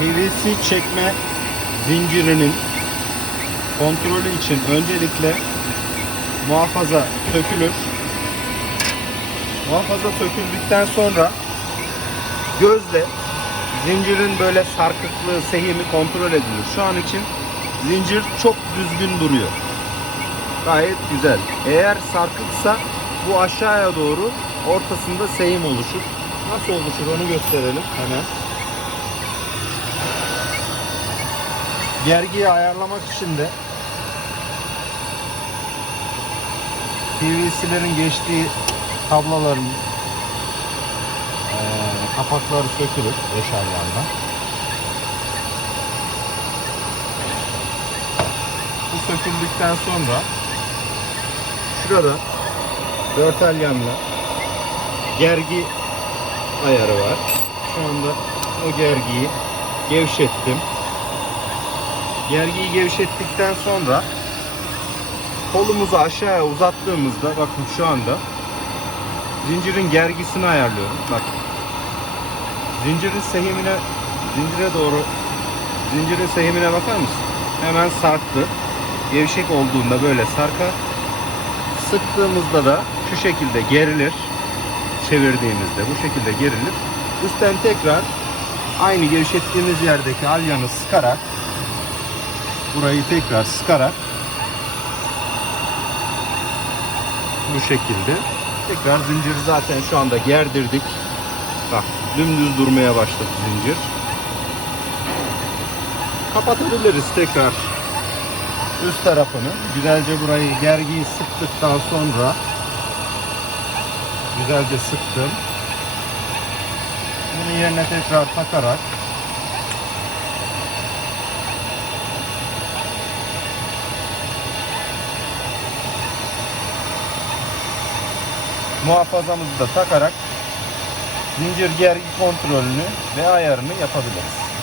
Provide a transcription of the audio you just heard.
PVC çekme zincirinin kontrolü için öncelikle muhafaza sökülür. Muhafaza söküldükten sonra gözle zincirin böyle sarkıklığı, sehimi kontrol edilir. Şu an için zincir çok düzgün duruyor. Gayet güzel. Eğer sarkıksa bu aşağıya doğru ortasında sehim oluşur. Nasıl oluşur onu gösterelim hemen. Gergiyi ayarlamak için de PVC'lerin geçtiği tablaların kapakları sökülür eşarlarla. Bu söküldükten sonra şurada dörtel yanla gergi ayarı var. Şu anda o gergiyi gevşettim. Gergiyi gevşettikten sonra kolumuzu aşağıya uzattığımızda bakın şu anda zincirin gergisini ayarlıyorum. Bak. Zincirin sehimine zincire doğru zincirin sehimine bakar mısın? Hemen sarktı. Gevşek olduğunda böyle sarkar. Sıktığımızda da şu şekilde gerilir. Çevirdiğimizde bu şekilde gerilir. Üstten tekrar aynı gevşettiğimiz yerdeki alyanı sıkarak burayı tekrar sıkarak bu şekilde tekrar zinciri zaten şu anda gerdirdik. Bak dümdüz durmaya başladı zincir. Kapatabiliriz tekrar üst tarafını. Güzelce burayı gergiyi sıktıktan sonra güzelce sıktım. Bunu yerine tekrar takarak muhafazamızı da takarak zincir gergi kontrolünü ve ayarını yapabiliriz.